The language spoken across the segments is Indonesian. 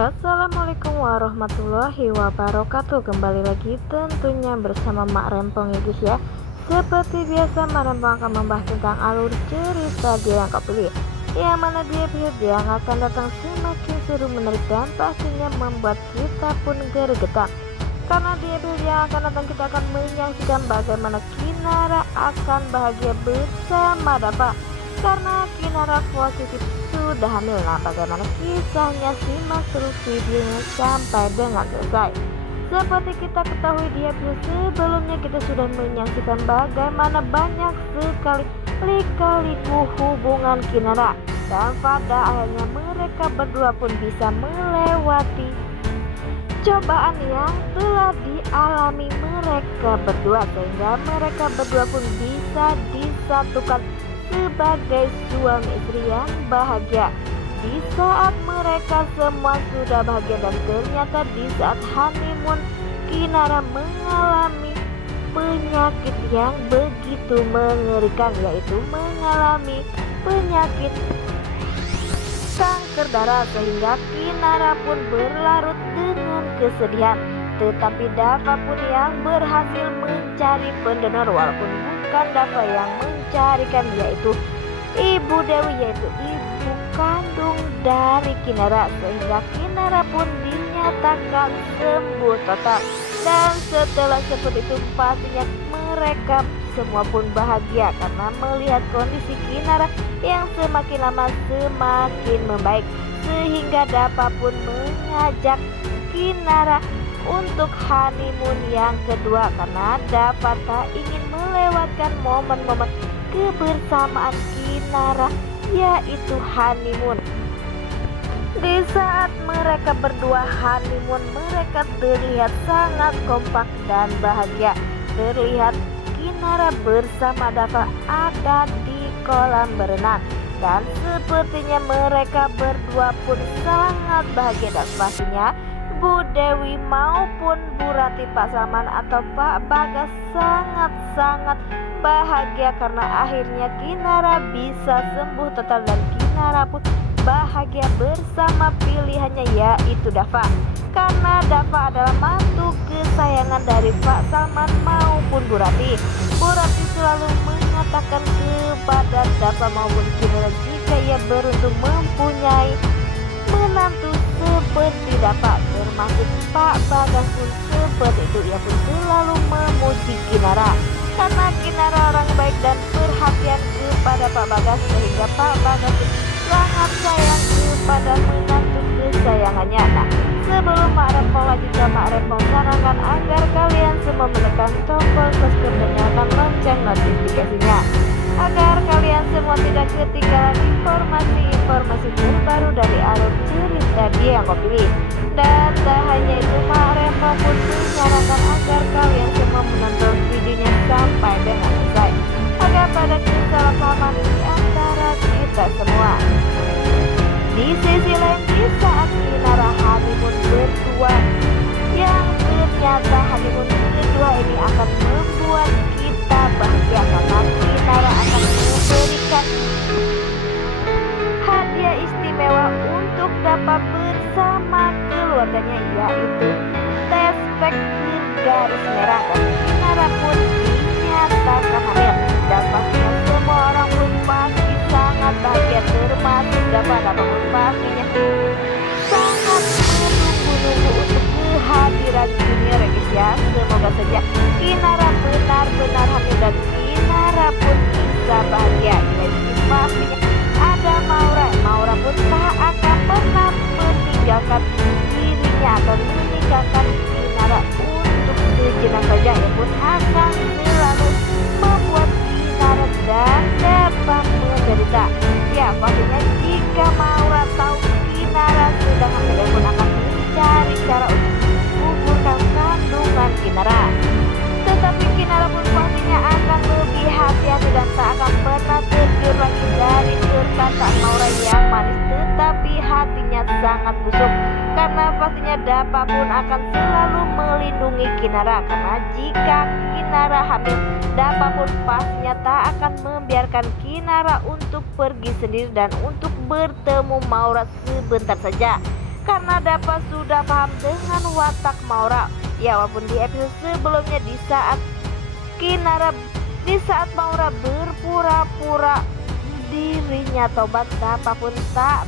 Assalamualaikum warahmatullahi wabarakatuh. Kembali lagi tentunya bersama Mak Rempong ya guys ya. Seperti biasa Mak Rempong akan membahas tentang alur cerita dia yang kau pilih, yang mana dia yang akan datang semakin seru, menarik dan pastinya membuat kita pun gergetan. Karena dia yang akan datang, kita akan menyaksikan bagaimana Kinara akan bahagia bersama Dava. Karena Kinara positif sudah hamil. Nah, bagaimana kisahnya, simak terus videonya sampai dengan selesai. Seperti kita ketahui dia sebelumnya kita sudah menyaksikan bagaimana banyak sekali lika-liku hubungan Kinara, dan pada akhirnya mereka berdua pun bisa melewati cobaan yang telah dialami mereka berdua, sehingga mereka berdua pun bisa disatukan sebagai suami istri yang bahagia. Di saat mereka semua sudah bahagia, dan ternyata di saat honeymoon Kinara mengalami penyakit yang begitu mengerikan, yaitu mengalami penyakit kanker darah, sehingga Kinara pun berlarut dengan kesedihan. Tetapi Dava pun yang berhasil mencari pendonor, walaupun bukan Dava yang mencarikan, yaitu Ibu Dewi, yaitu ibu kandung dari Kinara, sehingga Kinara pun dinyatakan sembuh total. Dan setelah seperti itu pastinya mereka semua pun bahagia karena melihat kondisi Kinara yang semakin lama semakin membaik, sehingga Dava pun mengajak Kinara untuk honeymoon yang kedua, karena Dava tak ingin melewatkan momen-momen kebersamaan Kinara, yaitu honeymoon. Di saat mereka berdua honeymoon, mereka terlihat sangat kompak dan bahagia. Terlihat Kinara bersama Dava ada di kolam berenang, dan sepertinya mereka berdua pun sangat bahagia. Dan pastinya Bu Dewi maupun Bu Rati, Pak Salman atau Pak Bagas sangat-sangat bahagia karena akhirnya Kinara bisa sembuh total, dan Kinara pun bahagia bersama pilihannya, yaitu Dava. Karena Dava adalah mantu kesayangan dari Pak Salman maupun Bu Rati. Bu Rati selalu mengatakan kepada Dava maupun Kinara jika ia beruntung mempunyai menantu seperti Dava, termasuk Pak Bagas pun seperti itu. Ia pun selalu memuji Kinara karena Kinara orang baik dan perhatian kepada Pak Bagas, sehingga Pak Bagas sangat sayang kepada menantu kesayangannya. Nah, sebelum Mak Rempong lanjutkan, Mak Rempong sarankan agar kalian semua menekan tombol subscribe dan nyalakan lonceng notifikasinya, agar kalian semua tidak ketinggalan informasi terbaru dari alur cerita dia yang kau pilih. Dan tak hanya itu, Mak Rempong pun menyarankan agar kalian semua menonton videonya sampai dengan selesai, agar pada kesalahpahaman di antara kita semua. Di sisi lain, di saat Kinara honeymoon berdua, yang ternyata honeymoon kedua ini akan membuat kita bahagia karena Kinara akan memberikan hadiah istimewa untuk dapat bersama keluarganya, yaitu tes pack bergaris merah. Dan Kinara pun dinyatakan hamil, dan pastinya semua orang pun pasti sangat bahagia, termasuk Dava pun pastinya sangat menunggu-nunggu untuk kehadiran junior ya guys ya. Semoga saja Kinara benar-benar hamil dan Kinara pun bisa bahagia. Pastinya ada Maura pun tak akan pernah meninggalkan dirinya atau meninggalkan Kinara untuk sejenak saja, ia pun akan selalu membuat Kinara dan Dava menderita. Ya, pastinya jika Maura tahu Kinara sedang hamil, ia pun akan mencari cara untuk menggugurkan kandungan Kinara. Tetapi Kinara pun pastinya akan lebih hati-hati dan tak akan pernah tergiur lagi dari perkataan Maura yang manis, tetapi hatinya sangat busuk. Karena pastinya Dava pun akan selalu melindungi Kinara, karena jika Kinara hamil, Dava pun pastinya tak akan membiarkan Kinara untuk pergi sendiri dan untuk bertemu Maura sebentar saja. karena Dava sudah paham dengan watak Maura. Ya, walaupun di episode sebelumnya di saat Maura berpura-pura dirinya tobat, Dava pun tak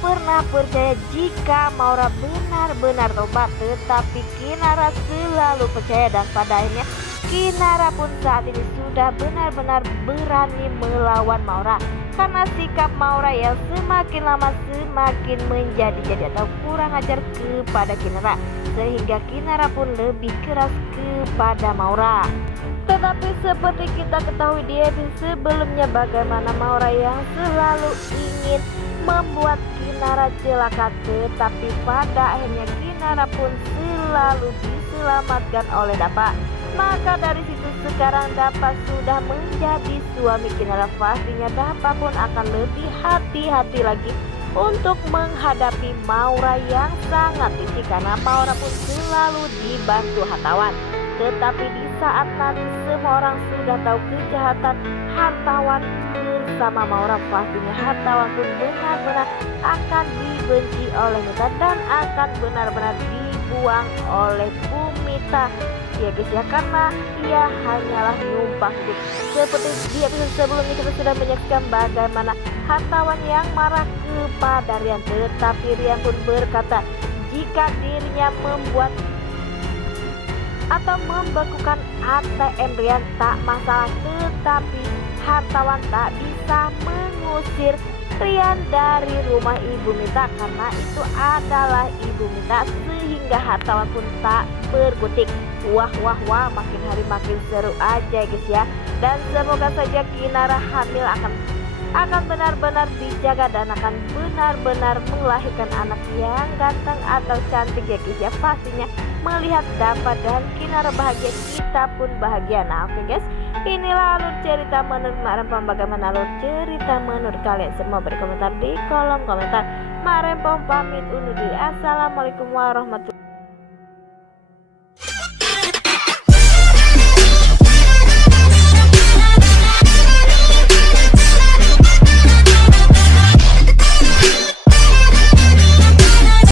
pernah percaya jika Maura benar-benar tobat. Tetapi Kinara selalu percaya, dan pada akhirnya Kinara pun saat ini sudah benar-benar berani melawan Maura, karena sikap Maura yang semakin lama semakin menjadi atau kurang ajar kepada Kinara, sehingga Kinara pun lebih keras kepada Maura. Tetapi seperti kita ketahui di episode sebelumnya, bagaimana Maura yang selalu ingin membuat Kinara celaka, tetapi pada akhirnya Kinara pun selalu diselamatkan oleh Dava. Maka dari situ sekarang Dava sudah menjadi suami Kinara, pastinya Dava pun akan lebih hati-hati lagi untuk menghadapi Maura yang sangat licik, karena Maura pun selalu dibantu hartawan. Tetapi di saat nanti semua orang sudah tahu kejahatan hartawan bersama Maura, pastinya hartawan pun benar-benar akan dibenci oleh Mita dan akan benar-benar dibuang oleh Bumita. Ya guys ya, karena ia hanyalah numpang hidup. Seperti di episode sebelumnya kita sudah menyaksikan bagaimana hartawan yang marah kepada Rian, tetapi Rian pun berkata jika dirinya membuat atau membekukan ATM Rian tak masalah, tetapi hartawan tak bisa mengusir Rian dari rumah Ibu Mita karena itu adalah Ibu Mita, sehingga hartawan pun tak berkutik. Wah, makin hari makin seru aja guys ya. Dan semoga saja Kinara hamil akan benar-benar dijaga dan akan benar-benar melahirkan anak yang ganteng atau cantik ya guys ya. Pastinya melihat Dava dan Kinara bahagia, kita pun bahagia. Nah oke guys, inilah alur cerita menurut Mak Rempong. Bagaimana alur cerita menurut kalian? Semua berkomentar di kolom komentar. Mak Rempong pamit undur diri. Assalamualaikum warahmatullahi wabarakatuh.